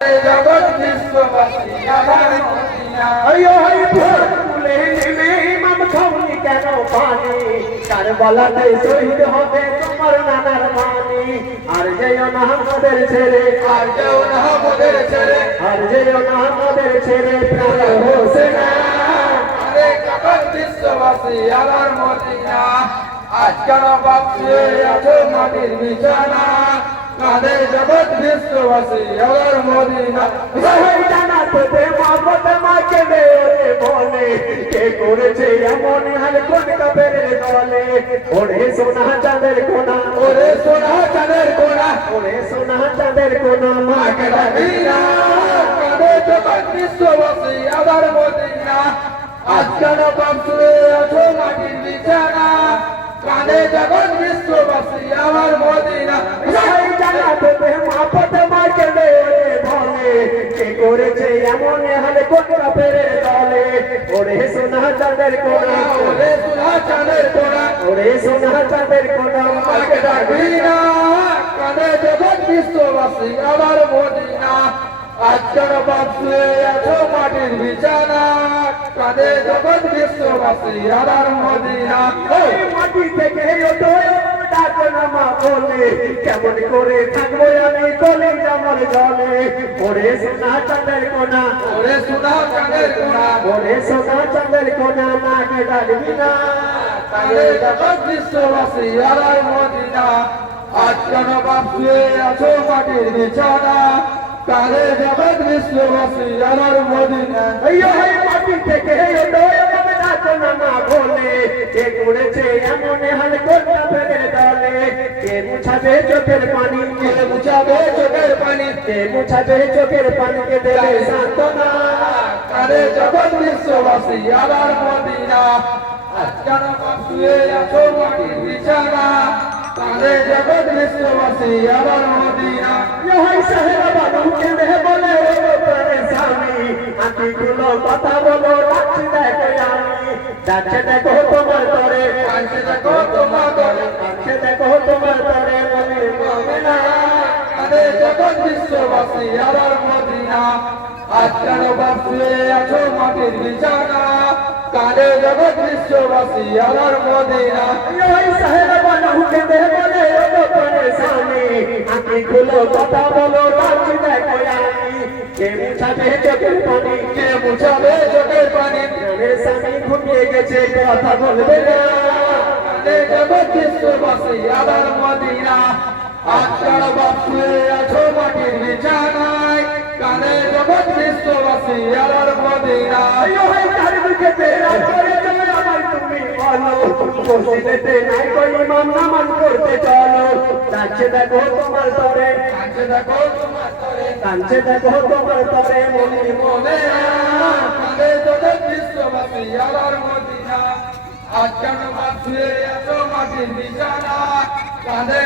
জগৎ বিশ্ববাসী আমার মদিনা আয়ো হাই ভোর তুলে নেমে ইমাম খাওনি কেন পানি কারবালাতে শহীদ হবে তোমার নানার মানি আর যেও না আমাদের ছেড়ে আর কেউ না মোদের ছেড়ে আর যেও না আমাদের ছেড়ে প্রাণ হোসেনা আরে জগৎ বিশ্ববাসী আমার মদিনা। আজ বাপসে আছো মাটির বিছানা। কাঁধে জগৎ বিশ্ববাসী আমার মদিনা জানাতে দে মহব্বত মাকে দে ওরে বলে। কে করেছে এমন হাল কোন কবের দলে? ওরে সোনা চাঁদের কোনা। ওরে সোনা চাঁদের কোনা। ওরে সোনা চাঁদের কোনা। মাকে ডাকি না কাঁধে বিশ্ববাসী আমার মদিনা আজ কেন আছো মাটির বিছানা? কাঁধে জগৎ বিশ্ববাসী আমার মদিনা জানাতে দে চাঁদের কোনা ওরে সোনা চাঁদের কোনা ওরে সোনা চাঁদের কোনা মাকে ডাকি না। কানে জগৎ বিশ্ববাসী, আমার মদিনা। বাপসে আছো মাটির বিছানা। জগৎ বিশ্ববাসী, আমার মদিনা। ওই মাটি থেকে বলে, কেমন করে থাকব আমি? জলে ওরে সোনা চাঁদের কোনা ওরে সোনা চাঁদের কোনা। ওরে সোনা চাঁদের কোনা মাকে ডাকবি না। কানে জগৎ বিশ্ববাসী আমার মদিনা। আজকের বাপসে আছো মাটির বিছানা? কানে জগৎ বিশ্ববাসী আমার মদিনা। ওই মাটি থেকে ওঠো ডাকো না বলে কে করেছে এমন হাল কোনটা ফেলে দলে? কে মুছাবে চোখের পানি? কে মুছাবে চোখের কে মুছাবে চোখের পানিকে দেবে সান্ত্বনা। কারে জগৎ বিশ্ববাসী, আবার মদিনা। আজকাল শুয়ে আছো মাটির বিছানা। কারে জগৎ বিশ্ববাসী, আবার মদিনা। ইহাই সাহেবা বাবু কেঁদে বলে, ও পরেশানি আঁকি গুলো কথা বলো, ডাকছি দেখো আমি। ডাকছে দেখো তোমার তরে কাছে দেখো কারে জগৎ বিশ্ববাসী আবার মদিনা। আজকাল শুয়ে আছো মাটির বিছানা? কারে জগৎ বিশ্ববাসী আবার মদিনা। ইহাই সাহেবা বাবু কেঁদে বলে ও পরেশানি আঁকি গুলো কথা বলো ডাকছি দেখো আমি। কে মুছাবে চোখের পানি? কে মুছাবে চোখের পানি? পরেশানি ঘুমিয়ে গেছে কথা বলবে না। কানে জগৎ বিশ্ববাসী আবার মদিনা। আজকাল বাপসে আছো মাটির বিছানায় কানে জগৎ বিশ্ববাসী আবার মদিনা আয়ো হাই তার বুকে তেরা করে চলে আমার তুমি বলো। মসজিদেতে নাই কই ইমাম নামাজ পড়তে চলো। কাছে দেখো তোমার তরে কাছে দেখো তোমার তরে কাছে দেখো তোমার তরে মনে মনে। কানে জগৎ বিশ্ববাসী আবার মদিনা আজকাল বাপসে আছো মাটির বিছানা কানে জগৎ